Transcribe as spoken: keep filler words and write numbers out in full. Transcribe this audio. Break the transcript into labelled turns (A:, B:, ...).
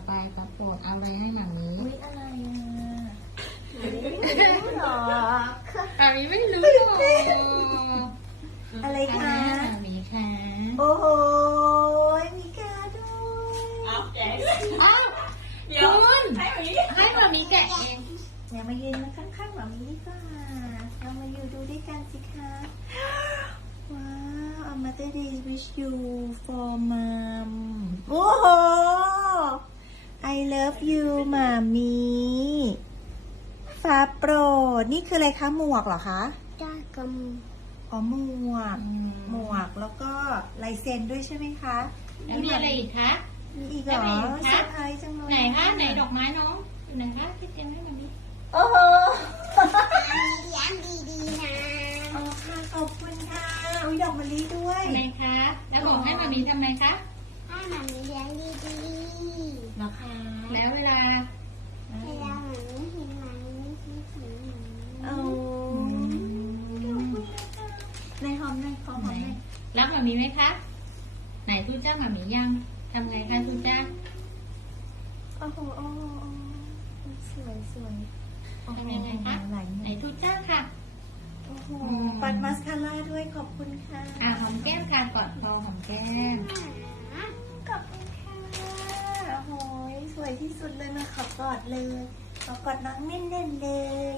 A: ไปครับโปรดเอาอะไรให้หมามี
B: อุ๊ยอะไรอ่ะไม่รู้หรอ
A: หมามีไม่รู้หรอก
B: อะไรคะ
A: หมามีค่ะ
B: โอ้โหมีการ์ดด้วย
C: เอาแกะ
A: อ้าว
C: เดี๋ยว
A: คุณ
C: ให้แบบนี้
A: ให้หมามีแกะเอง
B: อย่ามายืนข้างๆแบบนี้ดีกว่าเรามาอยู่ดูด้วยกันสิคะว้าว A Mother Day wish you for mom โอ้โห I love you หมามีฟ้าโปรดนี่คืออะไรคะหมวกเหรอคะ
D: จ้ากำ
B: อ๋อหมวก หมวกแล้วก็ลายเซ็นด้วยใช่ไหมคะ
A: แล้วมีอะไรอีกคะ
B: มีอีกเหรอ
A: แล้วมีอีกคะ
B: เซอร์ไพรส์จังเลย
A: ไหนคะไหนดอกไม้น้องอยู่ไหนคะที่เตรียมให้หมามี
B: โอ้โห
D: เลี้ยงดีๆนะ
B: อ๋อค่ะขอบคุณค่ะอุ้ยดอกมะลิด้วย
A: ไหนคะแล้วบอกให้หมามีทำไมคะ
D: ให้หมามีเลี้ยงดี
B: นะคะ
A: แล้วเวลา
D: ๆเวลาหมามีเห็นหมามีไม่คิดถึงหมามี
B: เอาขอบคุณนะคะในหอมในอยขอหอมในอย
A: รักหมามีไหมคะ ไหนทูจ้าหมามียังทำไงคะทูจ้า
B: โอ้โหโอ้โหโอ้โหสวยสวยโอ้โห
A: ทำยังไงคะ
B: ไหล
A: ไหนทูจ้าค่ะ
B: โอ้โหปัดมาสคาร่าด้วยขอบคุณค่ะ
A: อ่ะหอมแก้มค่ะกอดคอหอมแก้ม
B: ขอบคุณค่ะโอ้โหสวยที่สุดเลยมาขอกอดเลยขอกอดน้องแน่นๆเลย